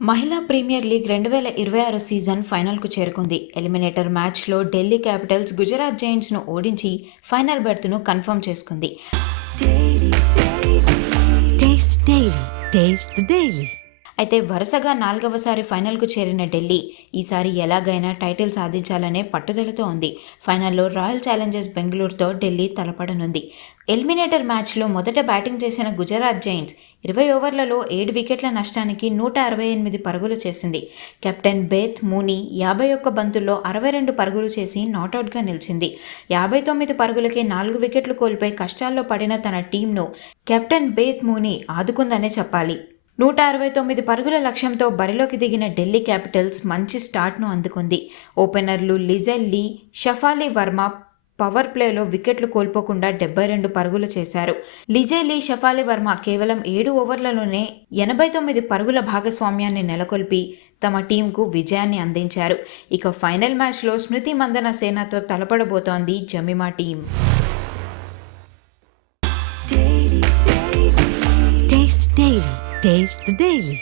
మహిళా premier league 2026 season ఫైనల్కు చేరుకుంది. ఎలిమినేటర్ మ్యాచ్లో ఢిల్లీ క్యాపిటల్స్ గుజరాత్ జైంట్స్ను ఓడించి ఫైనల్ బెర్త్ను కన్ఫర్మ్ చేసుకుంది. అయితే వరుసగా 4వసారి ఫైనల్కు చేరిన ఢిల్లీ ఈసారి ఎలాగైనా టైటిల్ సాధించాలనే పట్టుదలతో ఉంది. ఫైనల్లో రాయల్ ఛాలెంజర్స్ బెంగళూరుతో ఢిల్లీ తలపడనుంది. ఎలిమినేటర్ మ్యాచ్లో మొదట బ్యాటింగ్ చేసిన గుజరాత్ జైంట్స్ 20 ఓవర్లలో 7 వికెట్ల నష్టానికి 168 పరుగులు చేసింది. కెప్టెన్ బేత్ మూనీ 51 బంతుల్లో 62 పరుగులు చేసి నాటౌట్గా నిలిచింది. 59 పరుగులకే 4 వికెట్లు కోల్పోయి కష్టాల్లో పడిన తన టీంను కెప్టెన్ బేత్ మూనీ ఆదుకుందనే చెప్పాలి. 169 పరుగుల లక్ష్యంతో బరిలోకి దిగిన ఢిల్లీ క్యాపిటల్స్ మంచి స్టార్ట్ను అందుకుంది. ఓపెనర్లు Lizelle Lee, Shafali Verma power ప్లేలో వికెట్లు కోల్పోకుండా 72 పరుగులు చేశారు. లిజెల్ లీ, షఫాలీ వర్మ కేవలం 7 ఓవర్లలోనే 89 పరుగుల భాగస్వామ్యాన్ని నెలకొల్పి తమ టీంకు విజయాన్ని అందించారు. ఇక ఫైనల్ మ్యాచ్లో స్మృతి మందన సేనతో తలపడబోతోంది Jemimah team. Taste the Daily.